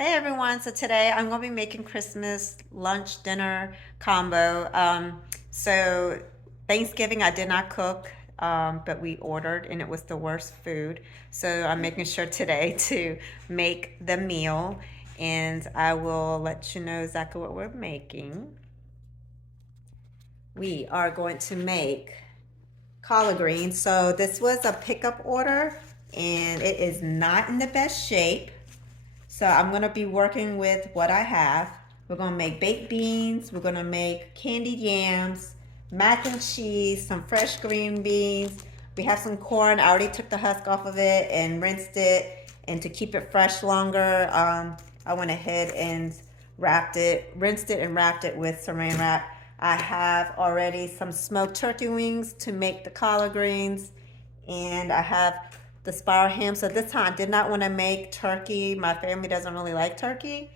Hey everyone, so today I'm going to be making Christmas lunch dinner combo. So Thanksgiving I did not cook, but we ordered and it was the worst food. So I'm making sure today to make the meal and I will let you know exactly what we're making. We are going to make collard greens. So this was a pickup order and it is not in the best shape. So I'm gonna be working with what I have. We're gonna make baked beans, we're gonna make candied yams, mac and cheese, some fresh green beans. We have some corn. I already took the husk off of it and rinsed it. And to keep it fresh longer, I went ahead and rinsed it and wrapped it with saran wrap. I have already some smoked turkey wings to make the collard greens, and I have the spiral ham. So this time I did not want to make turkey. My family doesn't really like turkey,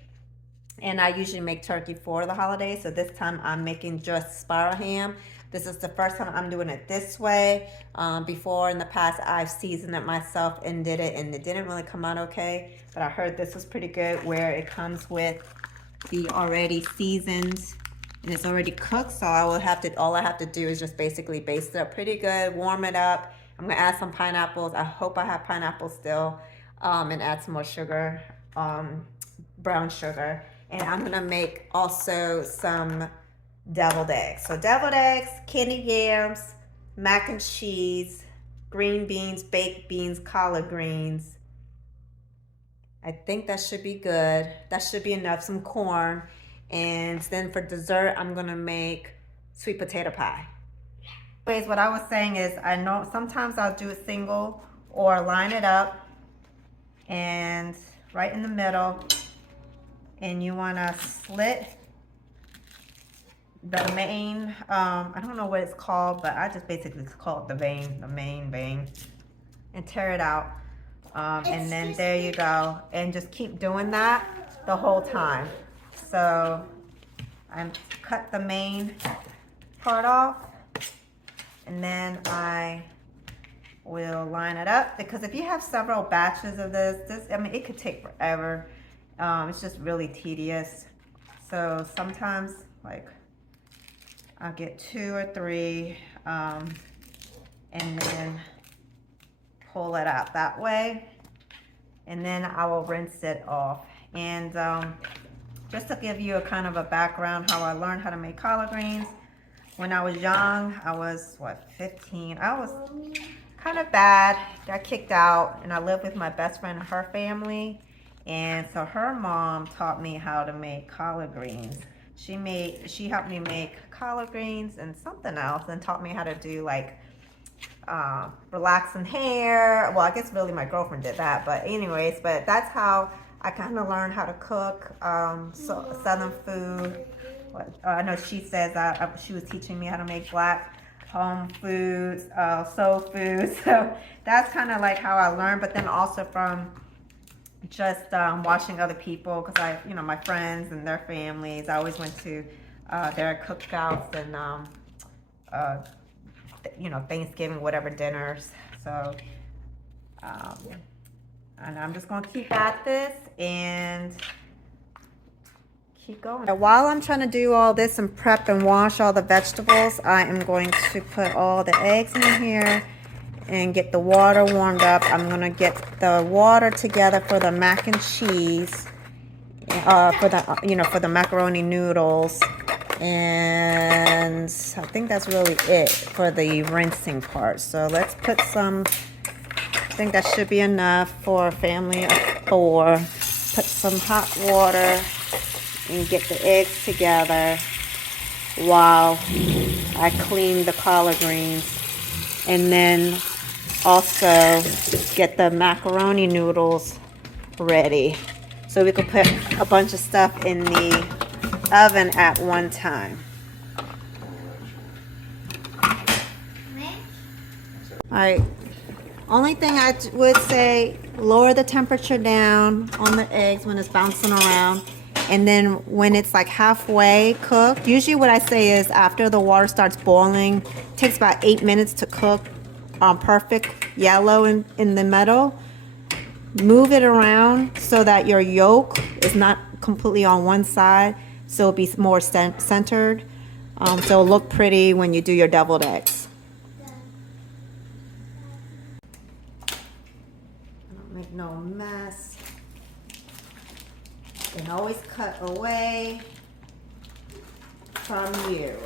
and I usually make turkey for the holidays. So this time I'm making just spiral ham. This is the first time I'm doing it this way. Before in the past I've seasoned it myself and did it, and it didn't really come out okay. But I heard this was pretty good, where it comes with the already seasoned and it's already cooked. So all I have to do is just basically baste it up pretty good, warm it up. I'm gonna add some pineapples. I hope I have pineapples still, and add some more sugar, brown sugar. And I'm gonna make also some deviled eggs. So deviled eggs, candied yams, mac and cheese, green beans, baked beans, collard greens. I think that should be good. That should be enough. Some corn. And then for dessert, I'm gonna make sweet potato pie. Anyways, what I was saying is, I know sometimes I'll do it single or line it up and right in the middle, and you wanna slit the main, I don't know what it's called, but I just basically call it the main vein, and tear it out. And then there you go. And just keep doing that the whole time. So I cut the main part off, and then I will line it up, because if you have several batches of this, I mean, it could take forever. It's just really tedious. So sometimes, like, I'll get 2 or 3, and then pull it out that way, and then I will rinse it off. And just to give you a kind of a background how I learned how to make collard greens. When I was young, I was 15. I was kind of bad, got kicked out, and I lived with my best friend and her family. And so her mom taught me how to make collard greens. She helped me make collard greens and something else, and taught me how to do like relaxing hair. Well, I guess really my girlfriend did that, but anyways, but that's how I kind of learned how to cook Southern food. I know she says she was teaching me how to make black home foods, soul food. So that's kind of like how I learned, but then also from just watching other people, because my friends and their families, I always went to their cookouts and Thanksgiving, whatever dinners. So, and I'm just gonna keep at this and keep going. While I'm trying to do all this and prep and wash all the vegetables, I am going to put all the eggs in here and get the water warmed up. I'm gonna get the water together for the mac and cheese, for the macaroni noodles. And I think that's really it for the rinsing part. So let's put some, I think that should be enough for a family of 4. Put some hot water and get the eggs together while I clean the collard greens. And then also get the macaroni noodles ready, so we can put a bunch of stuff in the oven at one time. Alright, only thing I would say, lower the temperature down on the eggs when it's bouncing around, and then when it's like halfway cooked, usually what I say is after the water starts boiling, it takes about 8 minutes to cook perfect yellow in the middle. move it around so that your yolk is not completely on one side, so it'll be more centered. So it'll look pretty when you do your deviled eggs. Don't make no mess. And always cut away from you.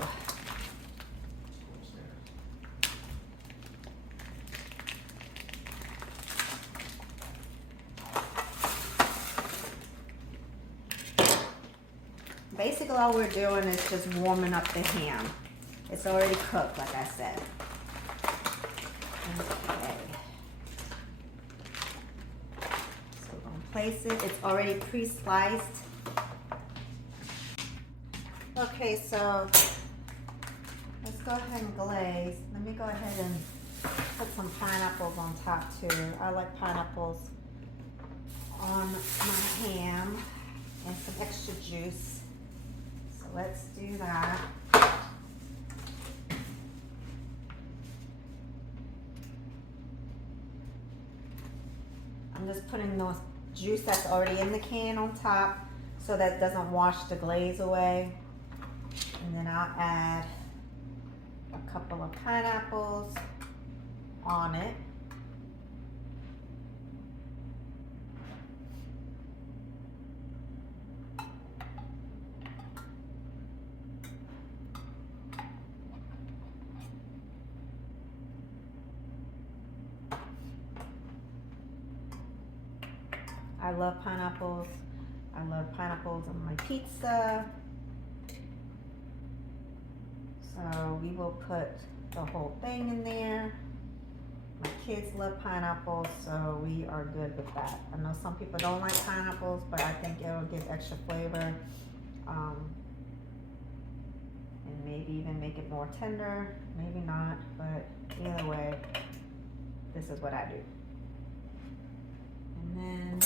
Basically all we're doing is just warming up the ham. It's already cooked, like I said. Okay. So we're gonna place it. It's already pre-sliced. Okay, so let's go ahead and glaze. Let me go ahead and put some pineapples on top too. I like pineapples on my ham and some extra juice. So let's do that. I'm just putting the juice that's already in the can on top so that it doesn't wash the glaze away. And then I'll add a couple of pineapples on it. I love pineapples. I love pineapples on my pizza. So we will put the whole thing in there. My kids love pineapples, so we are good with that. I know some people don't like pineapples, but I think it'll give extra flavor. And maybe even make it more tender. Maybe not, but either way, this is what I do. And then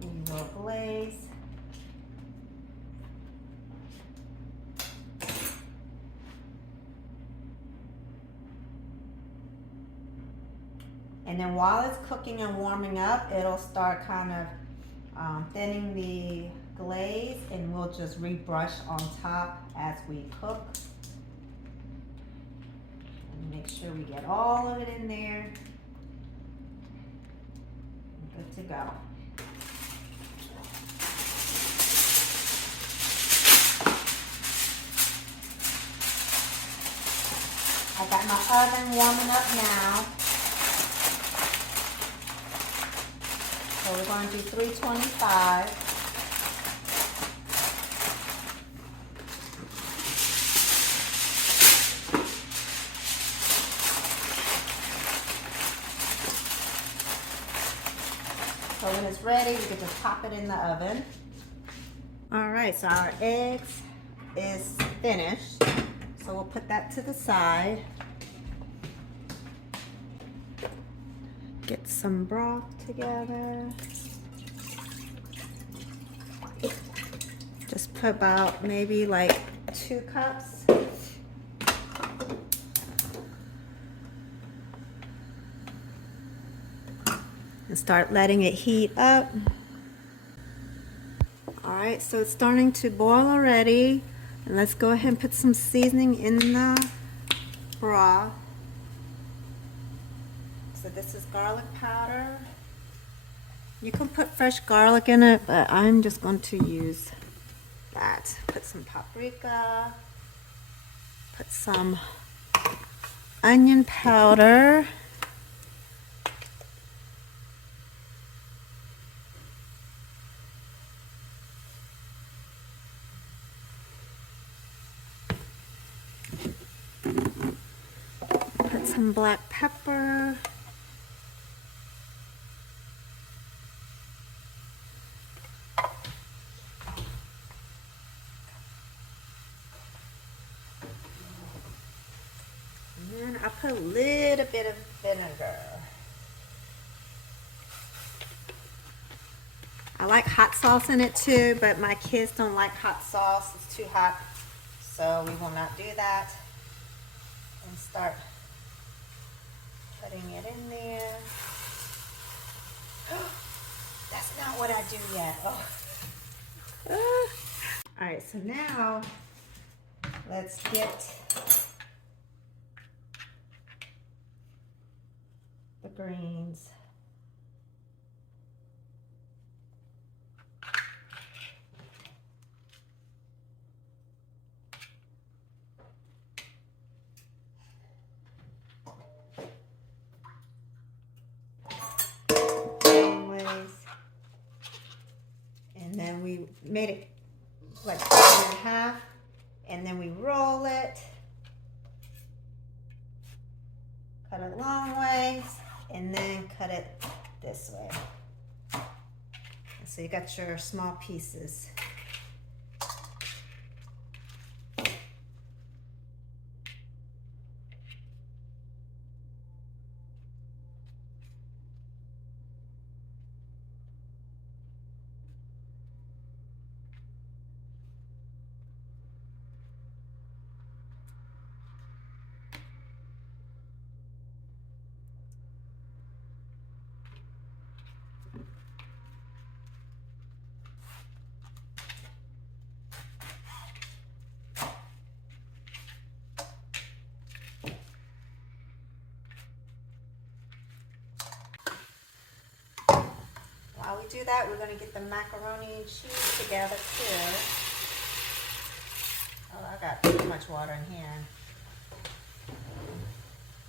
we will glaze. And then while it's cooking and warming up, it'll start kind of thinning the glaze, and we'll just rebrush on top as we cook. And make sure we get all of it in there. Good to go. I got my oven warming up now. So we're going to do 325. So when it's ready, we can just pop it in the oven. All right, so our eggs is finished. So we'll put that to the side. Get some broth together. Just put about maybe like 2 cups. And start letting it heat up. All right, so it's starting to boil already. And let's go ahead and put some seasoning in the broth. So this is garlic powder. You can put fresh garlic in it, but I'm just going to use that. Put some paprika. Put some onion powder. Put some black pepper. And then I put a little bit of vinegar. I like hot sauce in it too, but my kids don't like hot sauce. It's too hot, so we will not do that. And start putting it in there. That's not what I do yet. Oh. All right, so now let's get the greens. And then we made it like cut in half, and then we roll it, cut it long ways, and then cut it this way. And so you got your small pieces. While we do that, we're going to get the macaroni and cheese together too. Oh, I got too much water in here.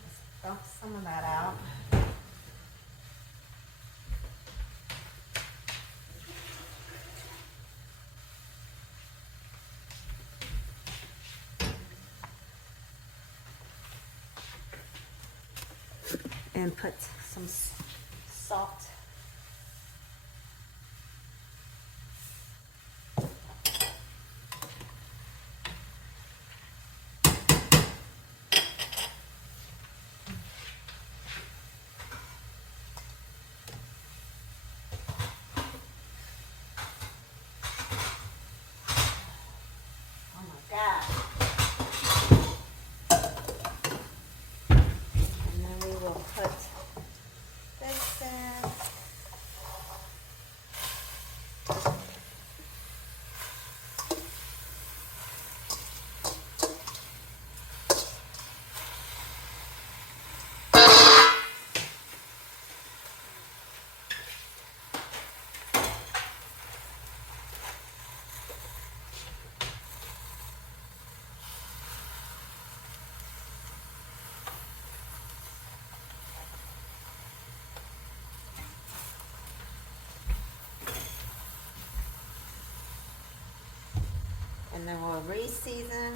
Let's dump some of that out. And put some salt. And then we'll re-season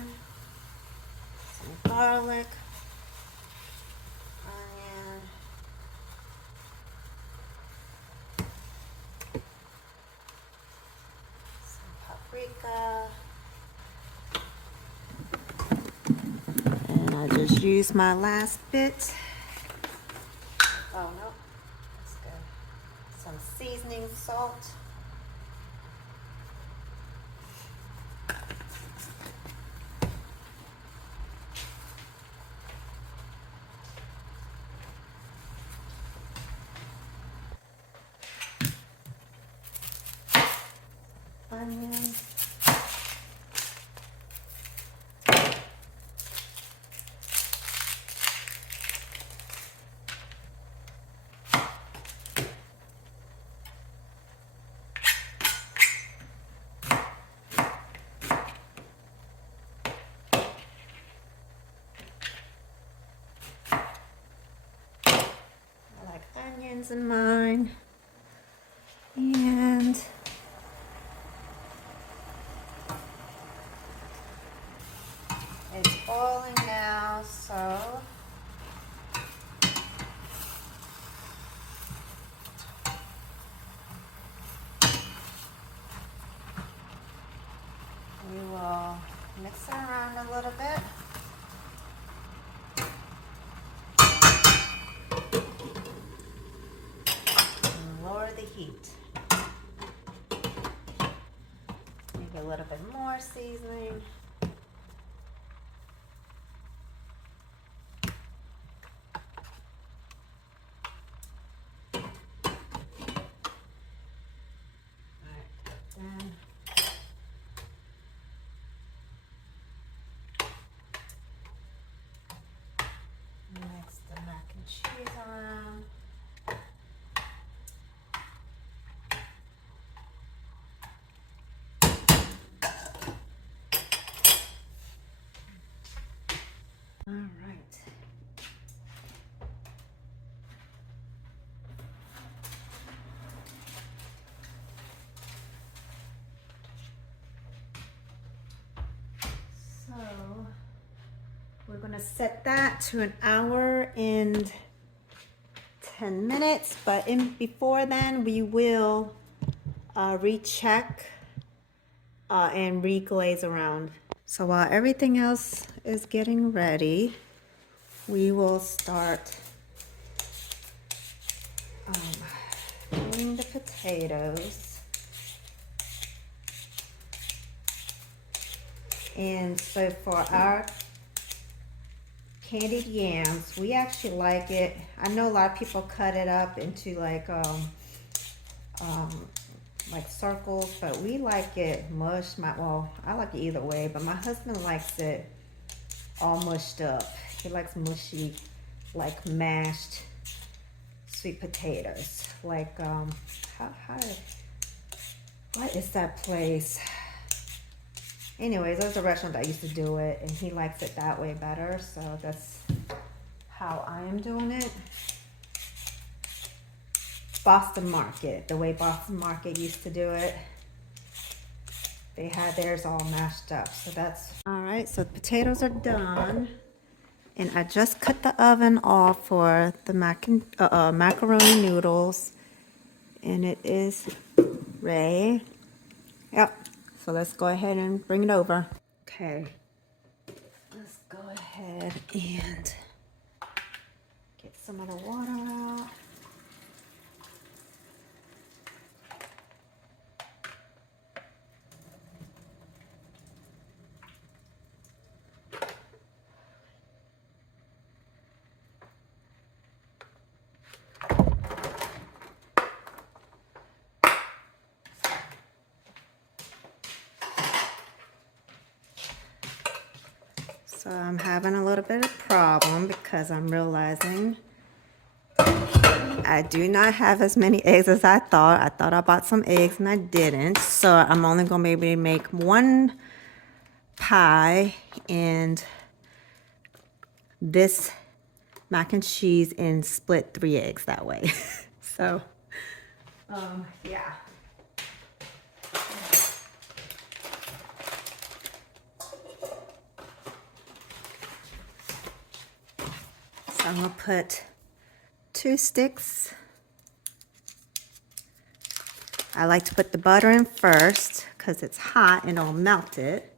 some garlic, onion, some paprika, and I just used my last bit. Oh no, that's good. Some seasoning salt. Onions. I like onions in mine. And it's boiling now, so we will mix it around a little bit. And lower the heat. Maybe a little bit more seasoning. gonna set that to an hour and 10 minutes, but before then we will recheck and reglaze around. So while everything else is getting ready, we will start peeling the potatoes. And so for our candied yams, we actually like it. I know a lot of people cut it up into like circles, but we like it mushed. Well, I like it either way, but my husband likes it all mushed up. He likes mushy, like mashed sweet potatoes. Like what is that place? Anyways, there's a restaurant that used to do it, and he likes it that way better, so that's how I am doing it. Boston Market, the way Boston Market used to do it. They had theirs all mashed up, so that's... All right, so the potatoes are done. And I just cut the oven off for the macaroni noodles. And it is ready. Yep, so let's go ahead and bring it over. Okay, let's go ahead and get some of the water out. So I'm having a little bit of problem because I'm realizing I do not have as many eggs as I thought. I thought I bought some eggs and I didn't. So I'm only going to be able to make one pie and this mac and cheese and split 3 eggs that way. So, yeah. So I'm gonna put 2 sticks. I like to put the butter in first because it's hot and it'll melt it.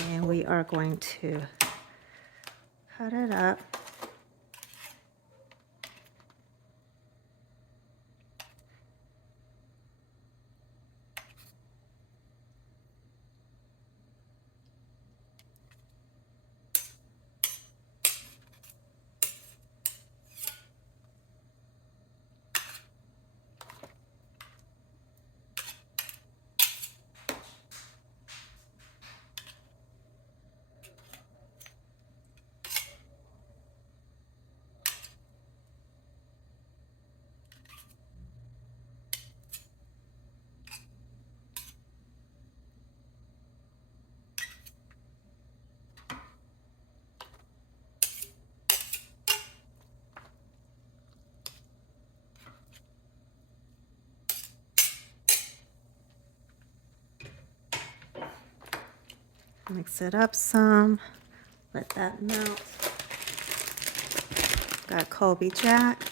And we are going to cut it up. Mix it up some, let that melt. Got Colby Jack.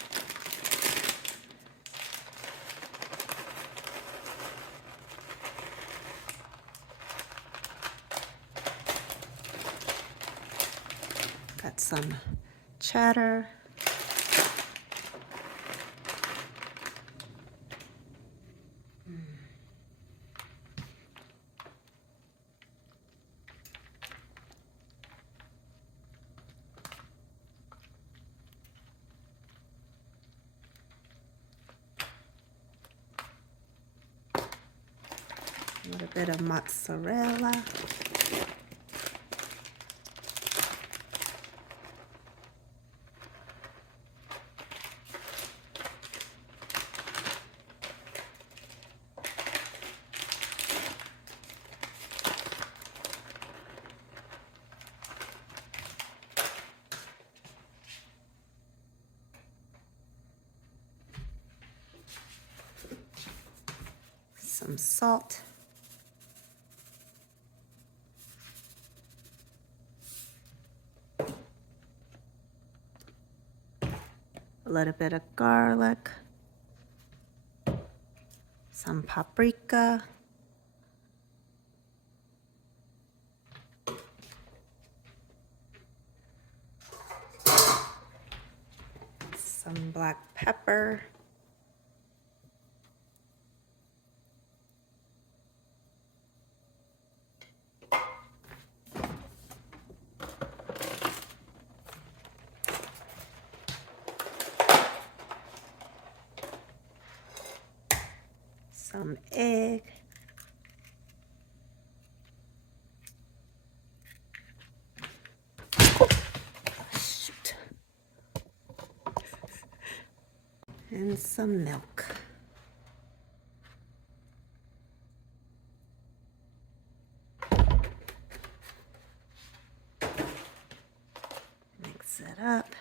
Got some cheddar. A little bit of mozzarella. some salt. A little bit of garlic. Some paprika. Some black pepper. Some egg. Shoot. And some milk. Mix it up.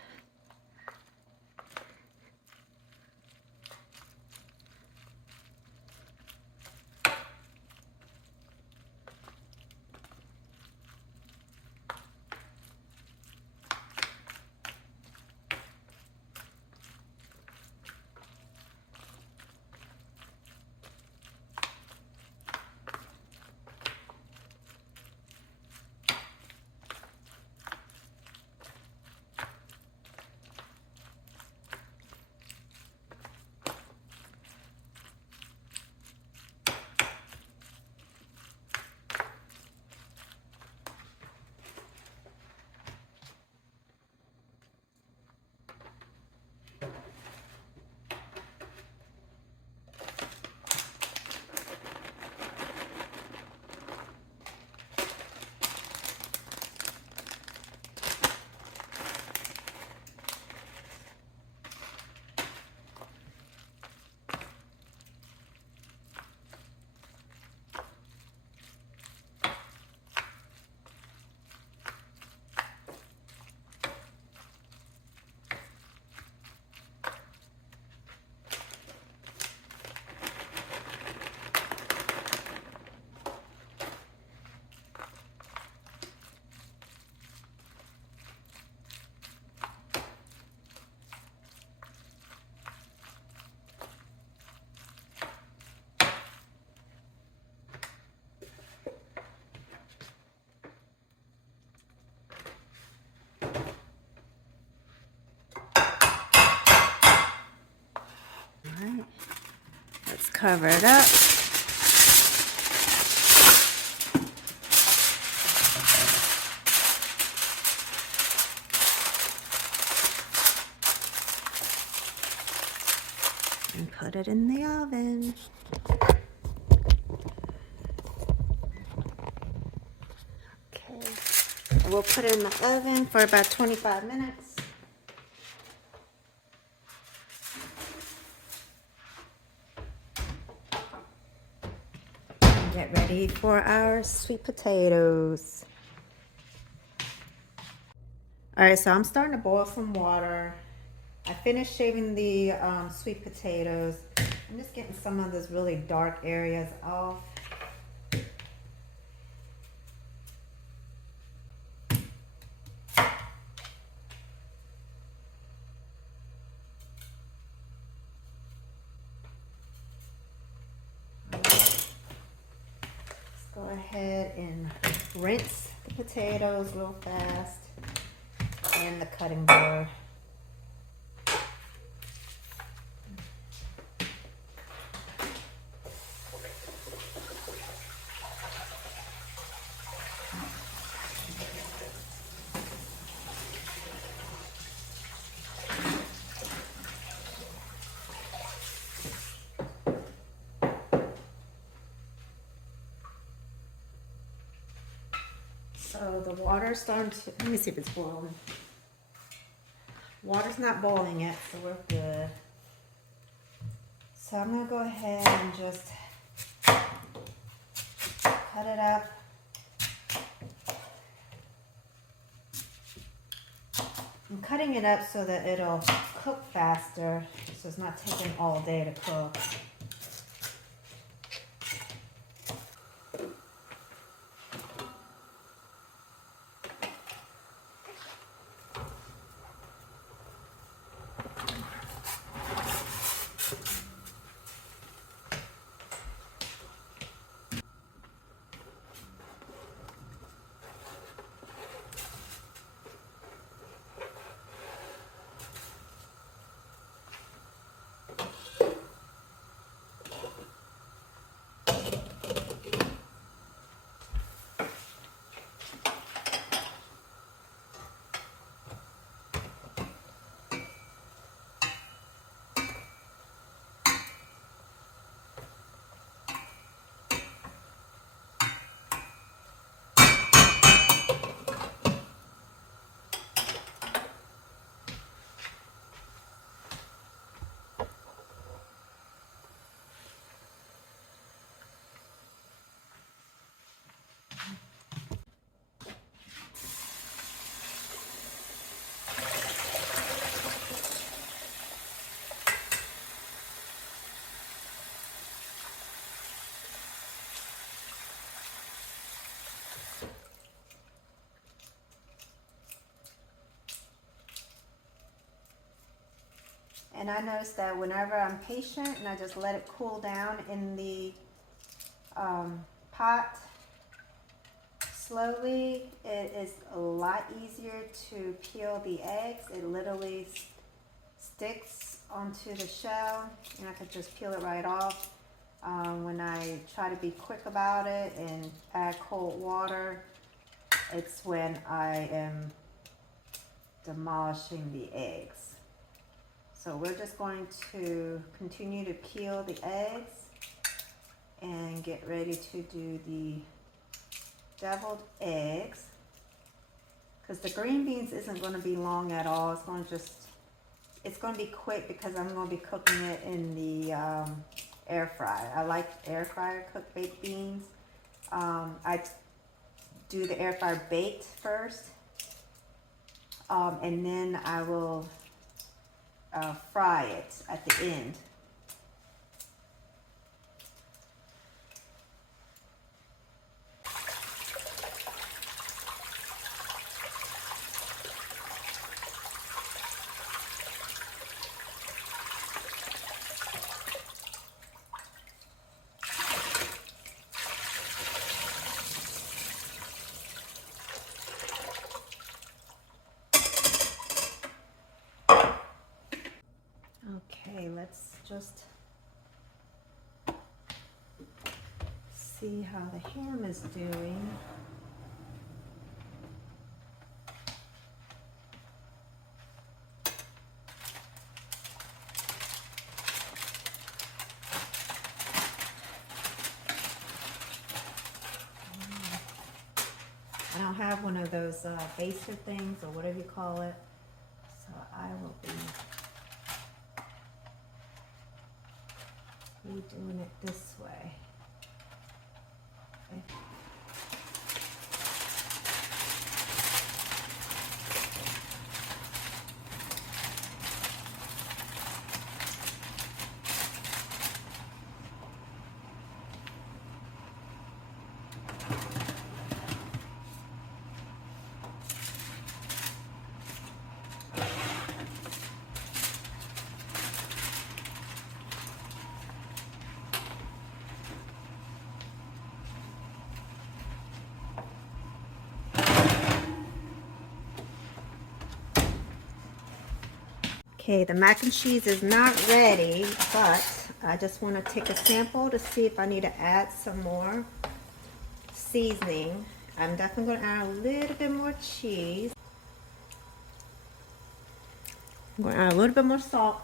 Alright, let's cover it up. And put it in the oven. Okay, and we'll put it in the oven for about 25 minutes. Get ready for our sweet potatoes. All right, so I'm starting to boil some water. I finished shaving the sweet potatoes. I'm just getting some of those really dark areas off. Go ahead and rinse the potatoes real fast and the cutting board. So the water's starting to, let me see if it's boiling. Water's not boiling yet, so we're good. So I'm gonna go ahead and just cut it up. I'm cutting it up so that it'll cook faster, so it's not taking all day to cook. And I notice that whenever I'm patient and I just let it cool down in the pot slowly, it is a lot easier to peel the eggs. It literally sticks onto the shell and I can just peel it right off. When I try to be quick about it and add cold water, it's when I am demolishing the eggs. So we're just going to continue to peel the eggs and get ready to do the deviled eggs. Because the green beans isn't going to be long at all. It's going to be quick because I'm going to be cooking it in the air fryer. I like air fryer cooked baked beans. I do the air fryer baked first, and then I will fry it at the end. Okay, let's just see how the ham is doing. I don't have one of those baster things or whatever you call it, so I will be doing it this way. Okay. Okay, the mac and cheese is not ready, but I just want to take a sample to see if I need to add some more seasoning. I'm definitely going to add a little bit more cheese. I'm going to add a little bit more salt.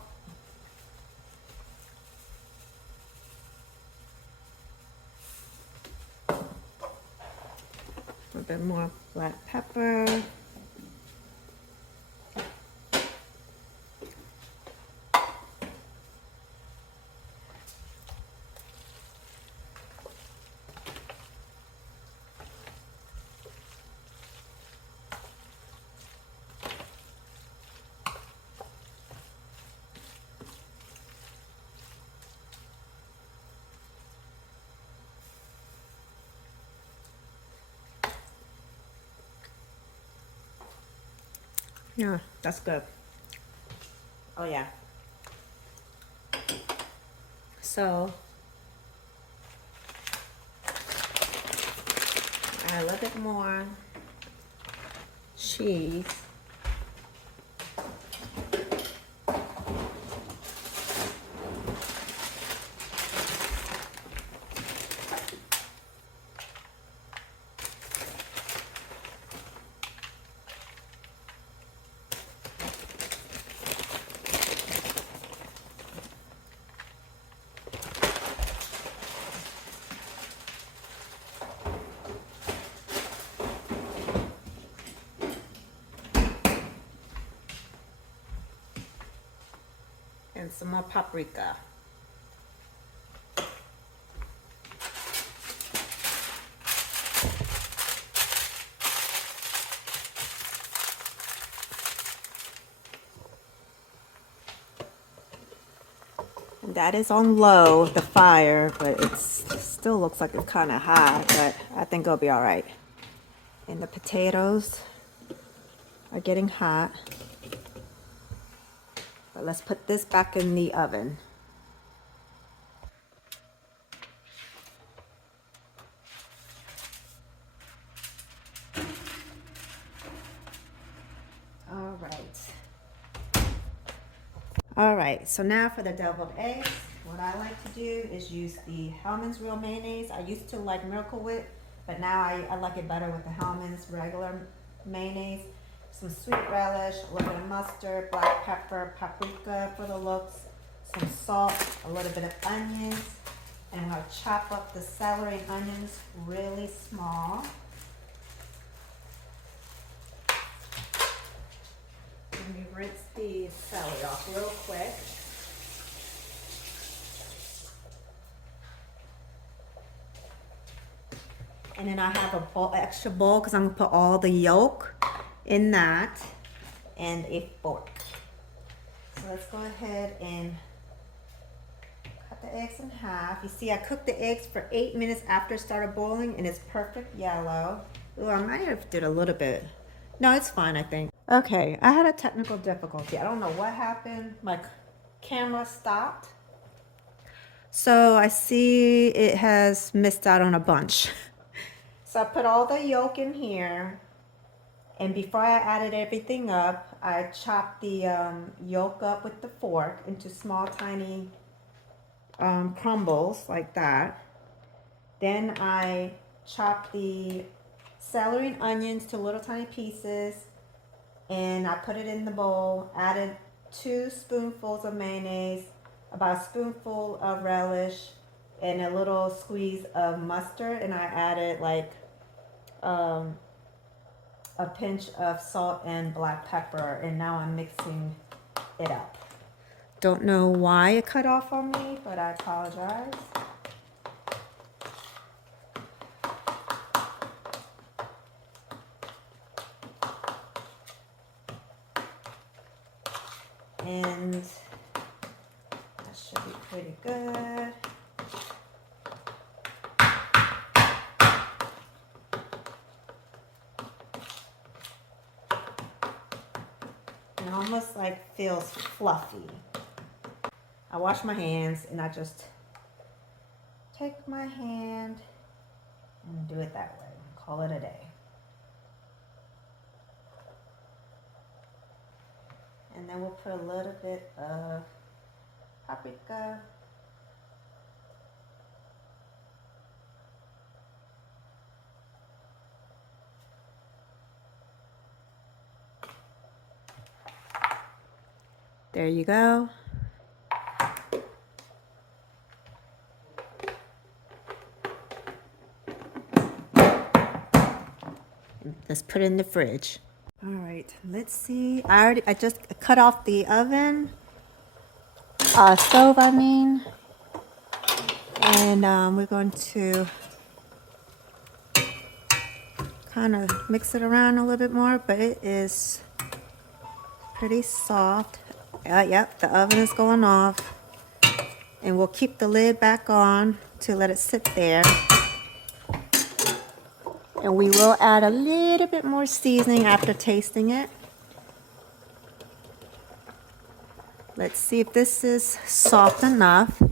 A little bit more black pepper. Yeah, that's good. Oh yeah. So add a little bit more cheese. and some more paprika. And that is on low, the fire, but it still looks like it's kind of high, but I think it'll be all right. And the potatoes are getting hot. But let's put this back in the oven. All right. All right, so now for the deviled eggs. What I like to do is use the Hellmann's Real Mayonnaise. I used to like Miracle Whip, but now I like it better with the Hellmann's regular mayonnaise. Some sweet relish, a little bit of mustard, black pepper, paprika for the looks, some salt, a little bit of onions, and I'm going to chop up the celery and onions really small. Let me rinse the celery off real quick. And then I have a bowl, extra bowl because I'm going to put all the yolk in that and a fork. So let's go ahead and cut the eggs in half. You see I cooked the eggs for 8 minutes after it started boiling and it's perfect yellow. Ooh, I might have did a little bit. No, it's fine, I think. Okay, I had a technical difficulty. I don't know what happened. My camera stopped. So I see it has missed out on a bunch. So I put all the yolk in here. And before I added everything up, I chopped the yolk up with the fork into small, tiny crumbles like that. Then I chopped the celery and onions to little tiny pieces. And I put it in the bowl, added 2 spoonfuls of mayonnaise, about a spoonful of relish, and a little squeeze of mustard. And I added like a pinch of salt and black pepper, and now I'm mixing it up. Don't know why it cut off on me, but I apologize. And that should be pretty good. It almost like feels fluffy. I wash my hands and I just take my hand and do it that way. Call it a day. And then we'll put a little bit of paprika. There you go. Let's put it in the fridge. All right, let's see. I just cut off the oven, stove, I mean, and we're going to kind of mix it around a little bit more, but it is pretty soft. Yep, the oven is going off, and we'll keep the lid back on to let it sit there. And we will add a little bit more seasoning after tasting it. Let's see if this is soft enough.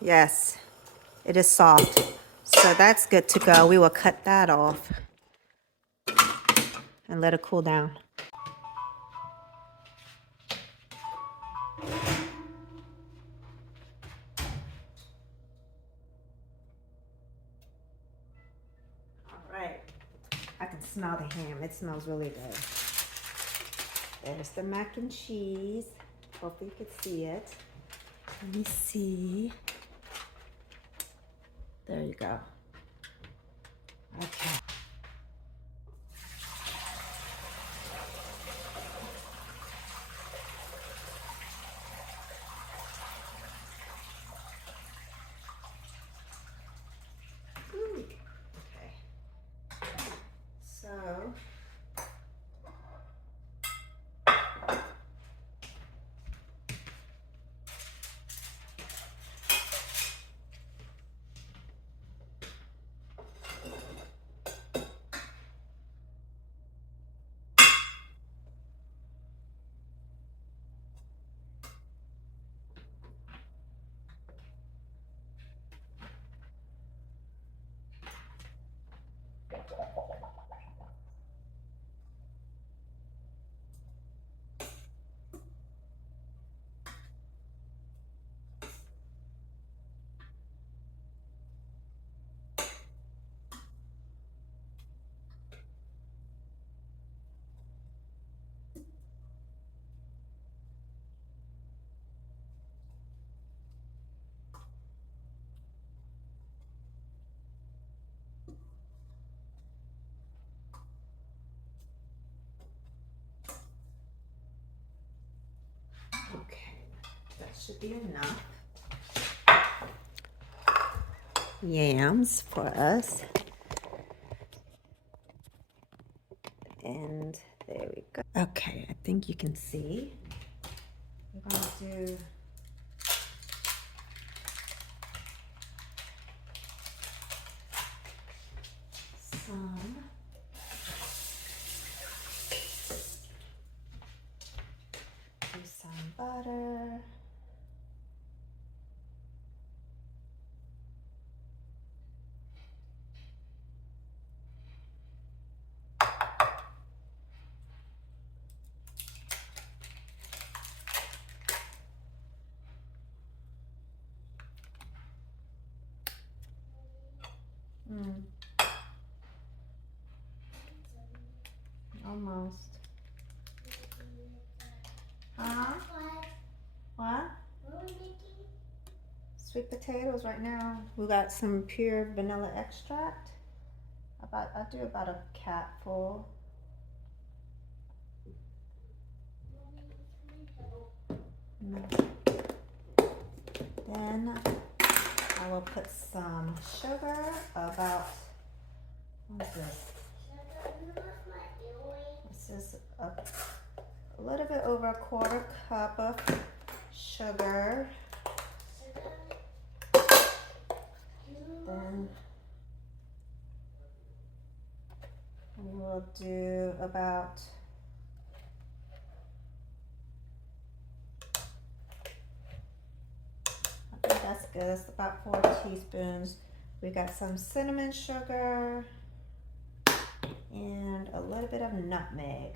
Yes, it is soft. So that's good to go. We will cut that off and let it cool down. I can smell the ham. It smells really good. There's the mac and cheese. Hopefully you can see it. Let me see. There you go. Okay. should be enough. Yams for us. And there we go. Okay, I think you can see. We're going to do some butter. Almost. Huh? What? What are we making? Sweet potatoes right now. We got some pure vanilla extract. I'll do about a capful. Then I will put some sugar, about, what is this? This is a little bit over a quarter cup of sugar. Then we will do about that's good. That's about 4 teaspoons. We got some cinnamon sugar and a little bit of nutmeg.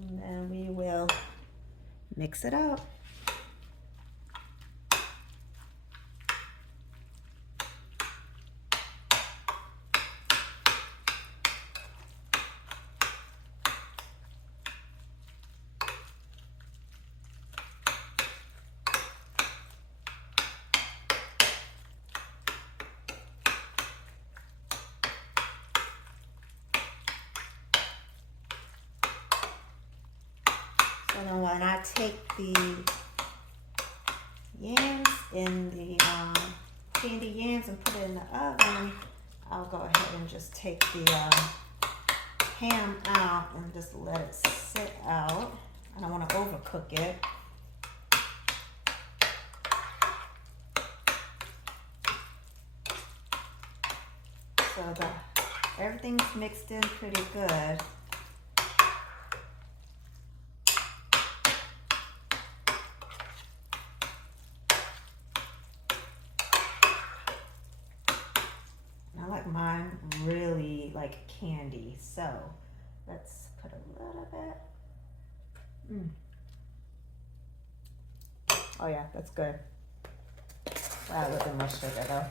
And then we will mix it up. So then when I take the yams in the candy yams and put it in the oven, I'll go ahead and just take the ham out and just let it sit out. I don't want to overcook it. So everything's mixed in pretty good. Mine really like candy, so let's put a little bit. Oh yeah, that's good. Wow, a little bit more sugar though.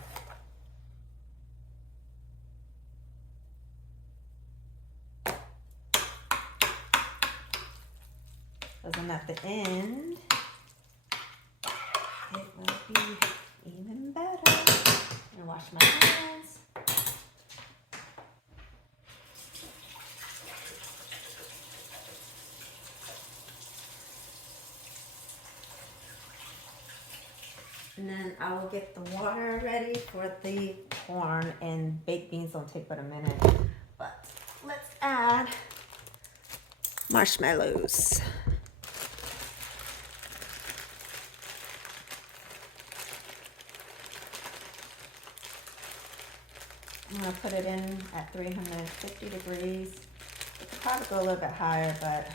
Because then at the end, it will be even better. I'm gonna wash my hands. And then I will get the water ready for the corn, and baked beans don't take but a minute. But let's add marshmallows. I'm gonna put it in at 350 degrees. It could probably go a little bit higher, but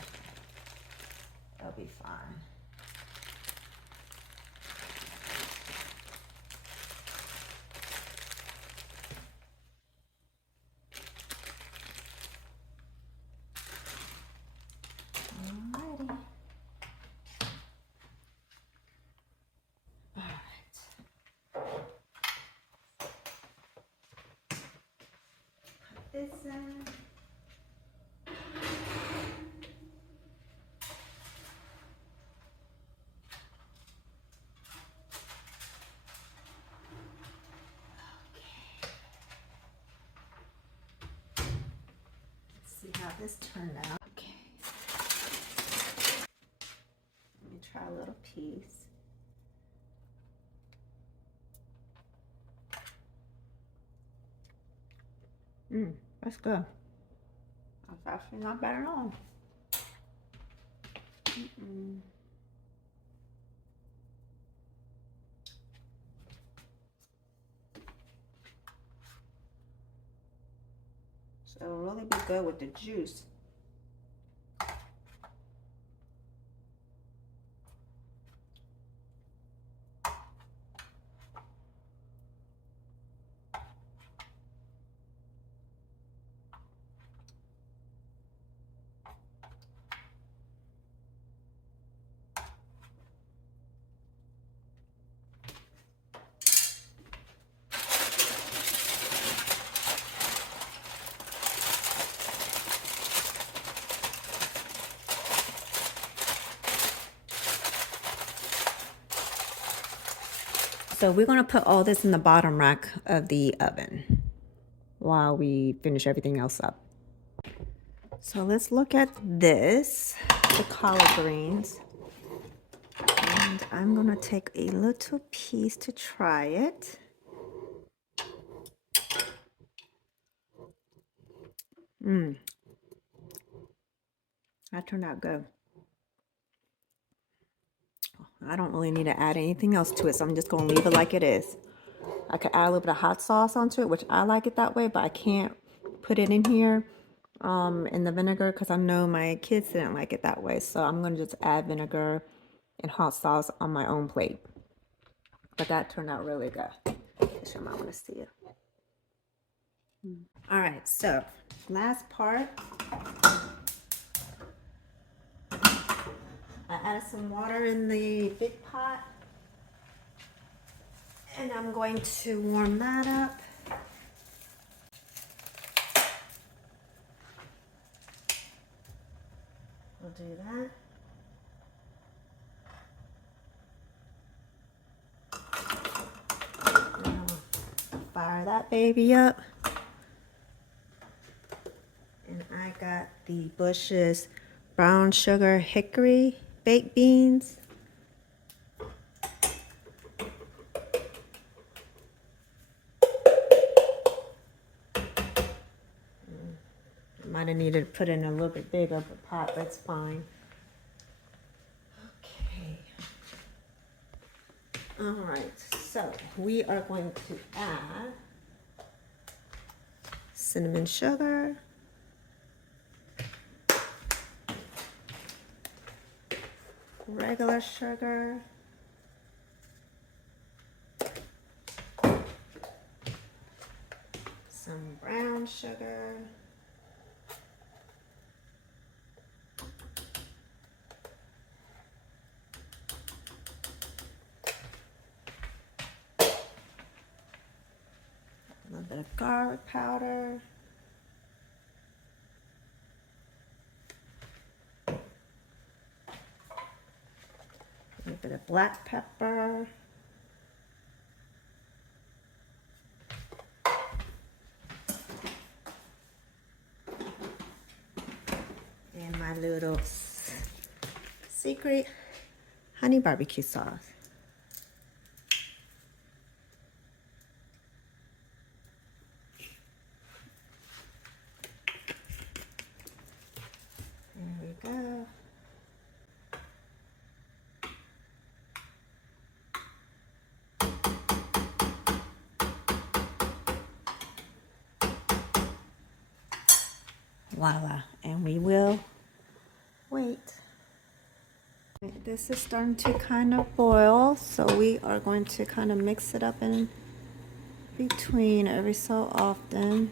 it'll be fine. This in. Let's see how this turned out. Okay. piece. That's good. That's actually not bad at all. So it'll really be good with the juice. So we're going to put all this in the bottom rack of the oven while we finish everything else up. So let's look at this, the collard greens. And I'm going to take a little piece to try it. That turned out good. I don't really need to add anything else to it, so I'm just going to leave it like it is. I could add a little bit of hot sauce onto it, which I like it that way, but I can't put it in here in the vinegar because I know my kids didn't like it that way. So I'm going to just add vinegar and hot sauce on my own plate. But that turned out really good. I sure might want to see it. All right, so last part. I added some water in the big pot. And I'm going to warm that up. We'll do that. Fire that baby up. And I got the Bush's brown sugar hickory baked beans. Might have needed to put in a little bit bigger of a pot, but it's fine. Okay. All right, so we are going to add cinnamon sugar, regular sugar, some brown sugar, a little bit of garlic powder, a little bit of black pepper, and my little secret honey barbecue sauce. There we go. Voila, and we will wait. This is starting to kind of boil, so we are going to kind of mix it up in between every so often.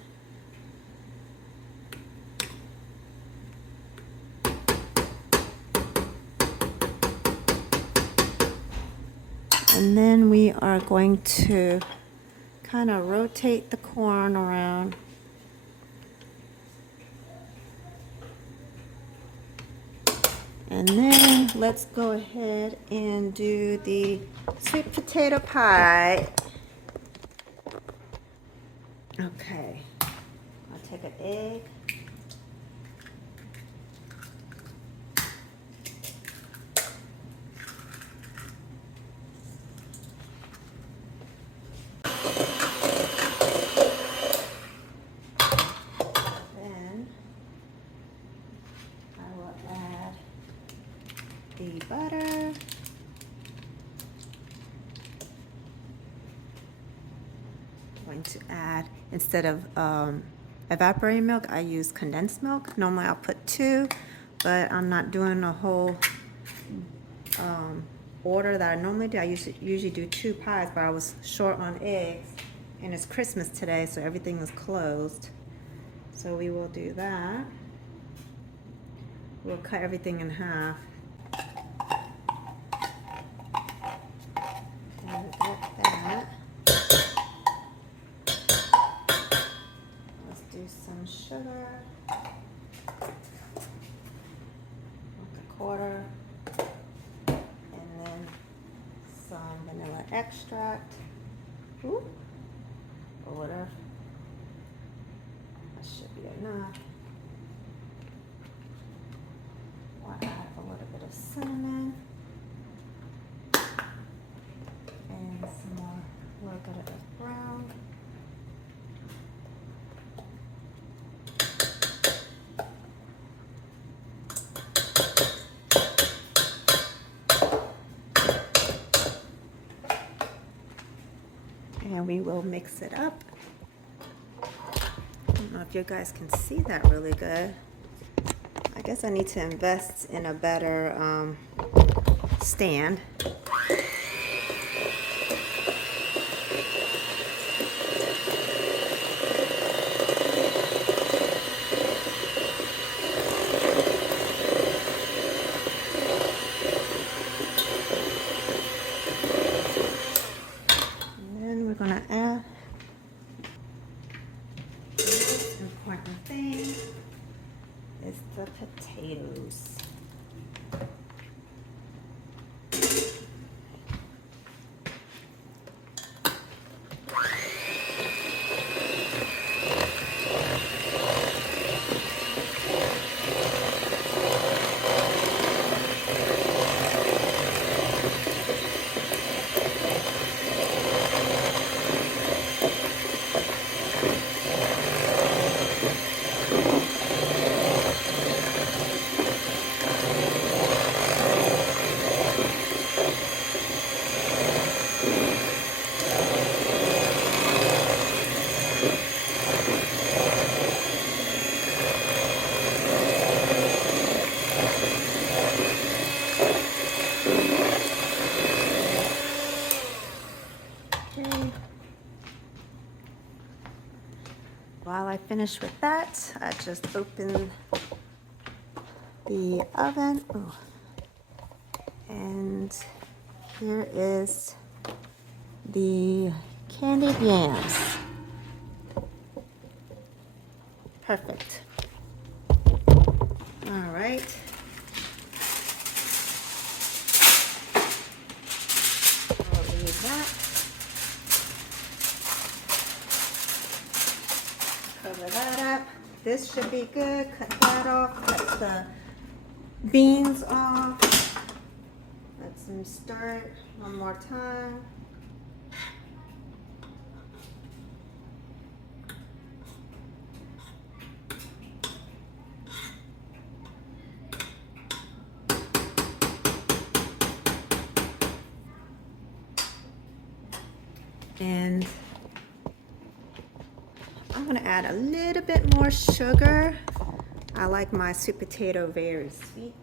And then we are going to kind of rotate the corn around. And then let's go ahead and do the sweet potato pie. Okay, I'll take an egg. going to add, instead of evaporated milk, I use condensed milk. Normally I'll put 2, but I'm not doing a whole order that I normally do. I usually do 2 pies, but I was short on eggs, and it's Christmas today, so everything is closed. So we will do that. We'll cut everything in half. And like that. Let's do some sugar. Like a quarter. And then some vanilla extract. Ooh. Or whatever. That should be enough. I'll add a little bit of cinnamon. And some more, a little bit of brown. And we will mix it up. I don't know if you guys can see that really good. I guess I need to invest in a better stand. And then we're gonna add this important thing. Is the potatoes. While I finish with that, I just open the oven. Ooh. And here is the candied yams. Perfect. All right. I'll leave that. Cover that up. This should be good. Cut that off. Cut the beans off. Let's stir it one more time. And I'm gonna add a little bit more sugar. I like my sweet potato very sweet.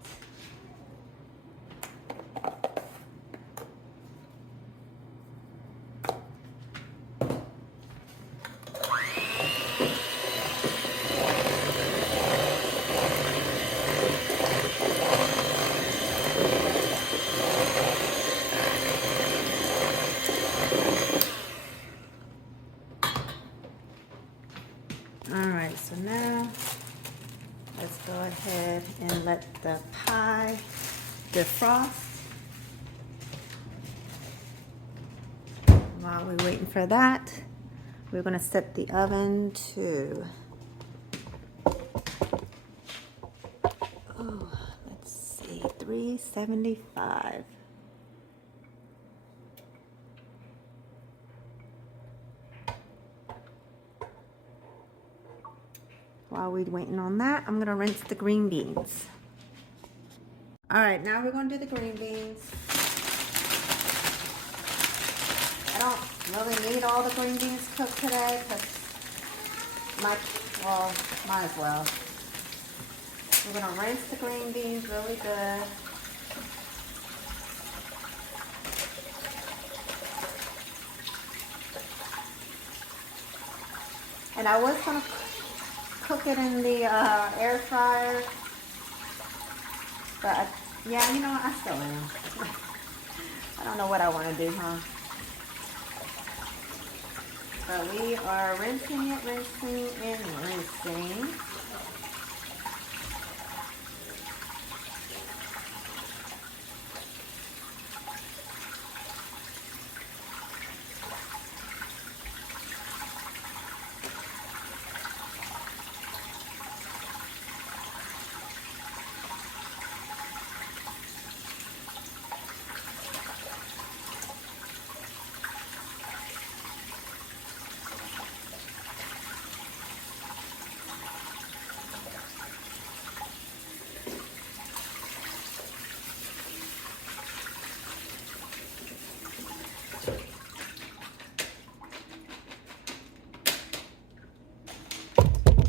Alright, so now let's go ahead and let the pie defrost. While we're waiting for that, we're going to set the oven to, let's see, 375. While we're waiting on that, I'm gonna rinse the green beans. All right, now we're gonna do the green beans. really need all the green beans cooked today because well, might as well. We're gonna rinse the green beans really good. And I was gonna cook it in the air fryer, but yeah, you know, I still am. I don't know what I want to do, huh? But we are rinsing it, rinsing and rinsing.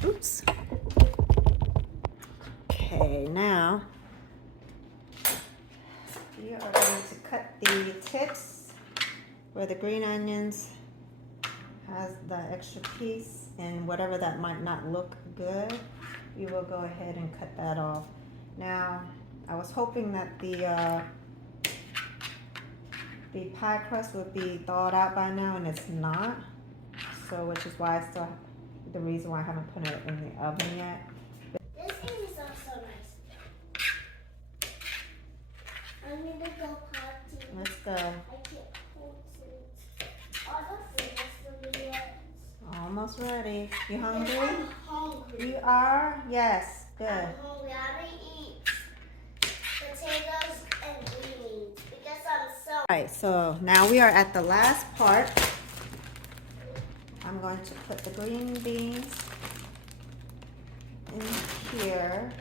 Oops. Okay, now we are going to cut the tips where the green onions has the extra piece, and whatever that might not look good, we will go ahead and cut that off. Now, I was hoping that the pie crust would be thawed out by now, and it's not. So, which is why the reason why I haven't put it in the oven yet. This game is not so nice. I'm gonna go potty. Let's go. I can't hold it. All the things to be Almost ready. You hungry? I'm hungry. You are? Yes. Good. I'm hungry. I'm gonna eat potatoes and beans because I'm so. Alright, so now we are at the last part. I'm going to put the green beans in here.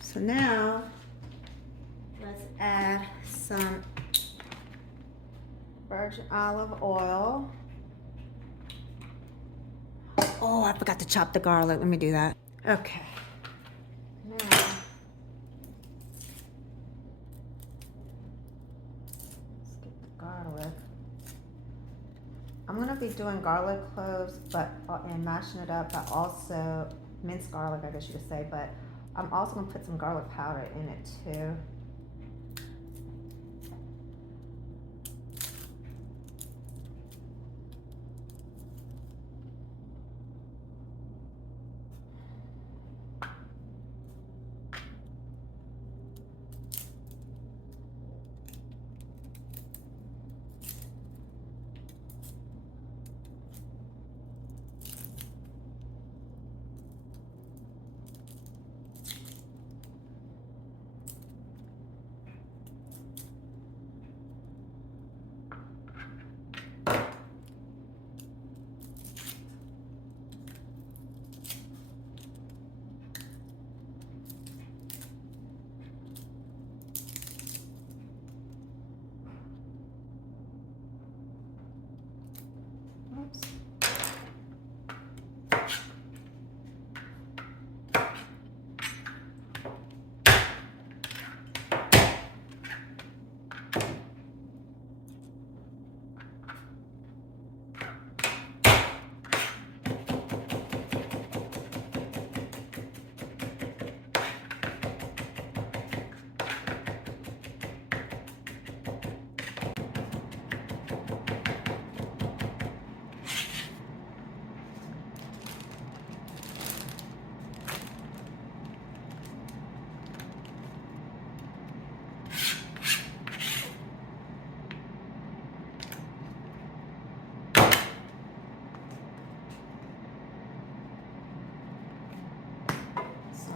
So now, let's add some virgin olive oil. Oh, I forgot to chop the garlic. Let me do that. Okay. Now, let's get the garlic. I'm gonna be doing garlic cloves, and mashing it up, but also minced garlic, I guess you could say, but I'm also gonna put some garlic powder in it too.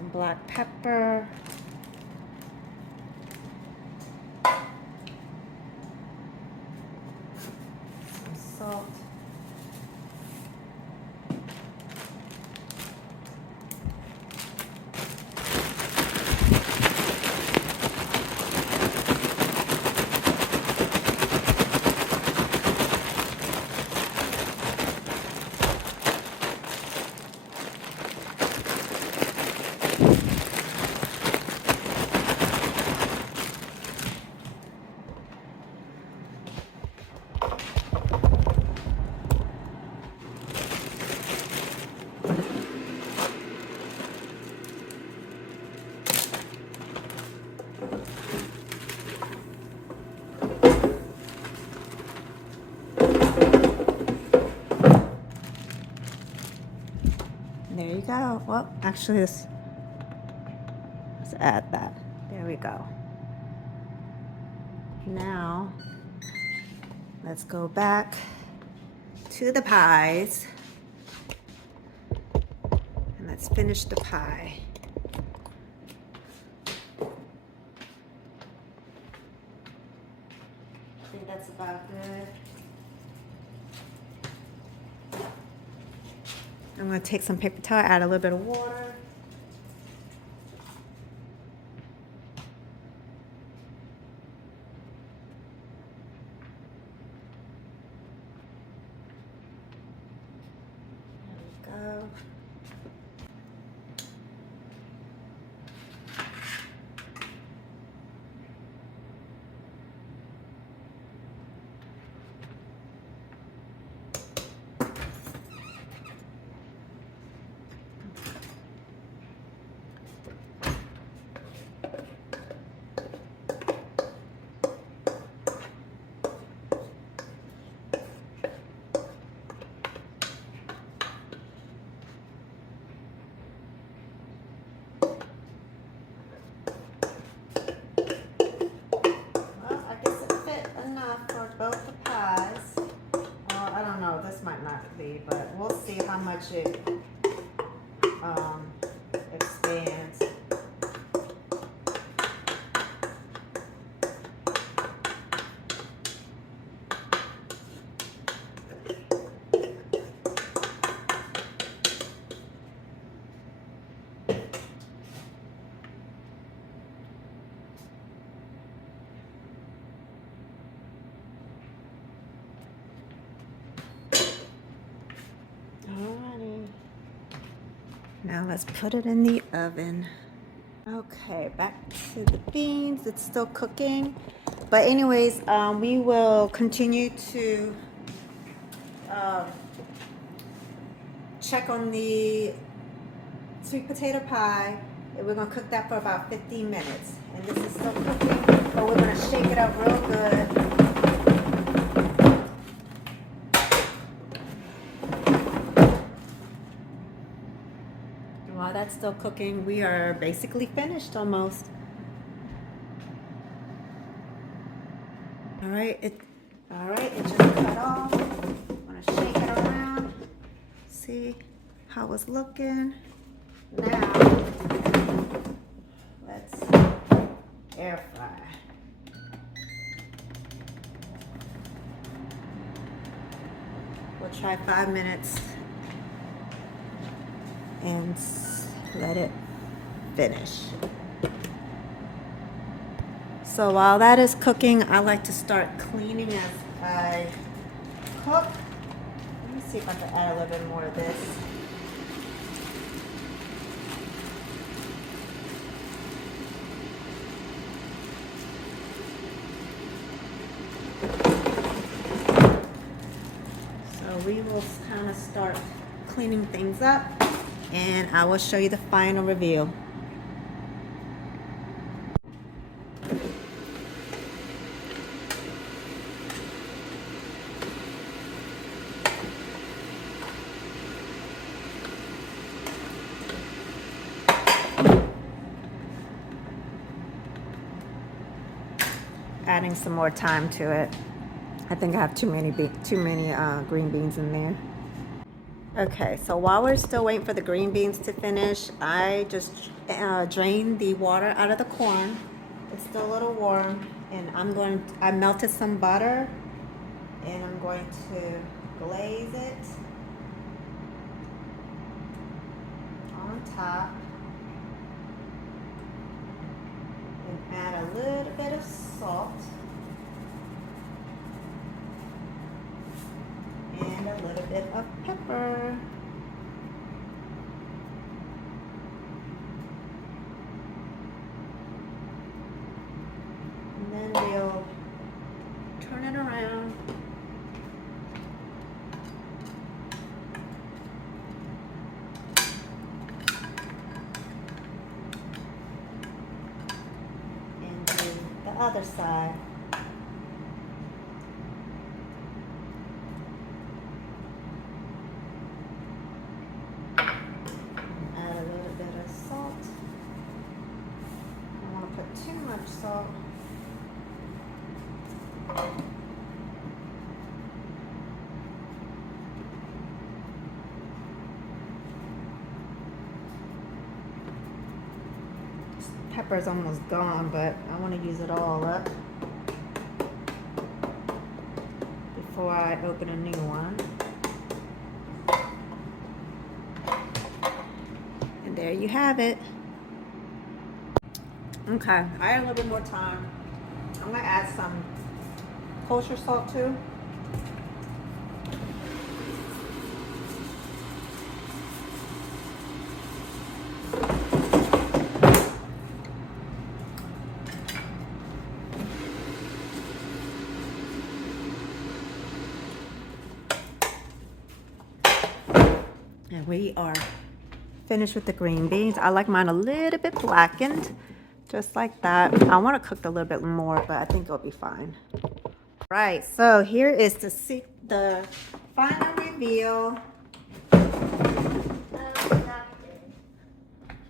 Some black pepper. Some salt. There you go. Well, actually, let's add that. There we go. Now, let's go back to the pies. And let's finish the pie. I think that's about good. I'm going to take some paper towel, add a little bit of water. There we go. Both the pies. Well, I don't know, this might not be, but we'll see how much it expands. Alrighty. Now let's put it in the oven. Okay, back to the beans. It's still cooking. But anyways, we will continue to check on the sweet potato pie. And we're going to cook that for about 15 minutes. And this is still cooking, but we're going to shake it up real good. While that's still cooking, we are basically finished almost. All right, it just cut off. I'm gonna shake it around. See how it's looking. Now, let's air fry. We'll try 5 minutes and let it finish. So while that is cooking, I like to start cleaning as I cook. Let me see if I can add a little bit more of this. So we will kind of start cleaning things up, and I will show you the final review. Adding some more thyme to it. I think I have too many green beans in there. Okay, so while we're still waiting for the green beans to finish, I just drained the water out of the corn. It's still a little warm, and I melted some butter, and I'm going to glaze it on top and add a little bit of salt and a little bit of pepper. And then we'll turn it around. And do the other side. Add a little bit of salt. I don't want to put too much salt. Pepper's almost gone, but I want to use it all up before I open a new one. And there you have it. Okay, I had a little bit more time. I'm gonna add some kosher salt too. And we are finished with the green beans. I like mine a little bit blackened, just like that. I want to cook a little bit more, but I think it'll be fine. Right, so here is the final reveal.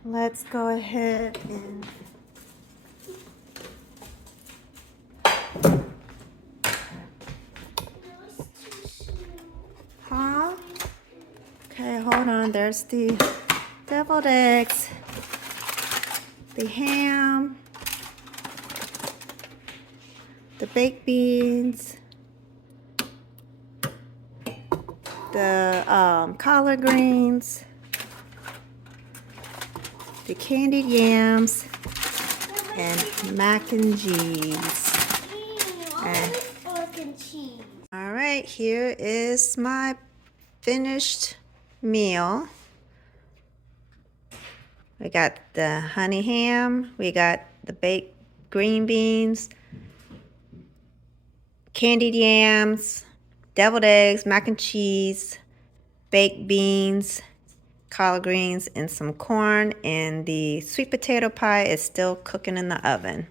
Let's go ahead and huh? Okay, hold on. There's the deviled eggs, the ham, the baked beans, the collard greens, the candied yams, and mac and cheese. All right, here is my finished meal. We got the honey ham, we got the baked green beans, candied yams, deviled eggs, mac and cheese, baked beans, collard greens, and some corn, and the sweet potato pie is still cooking in the oven.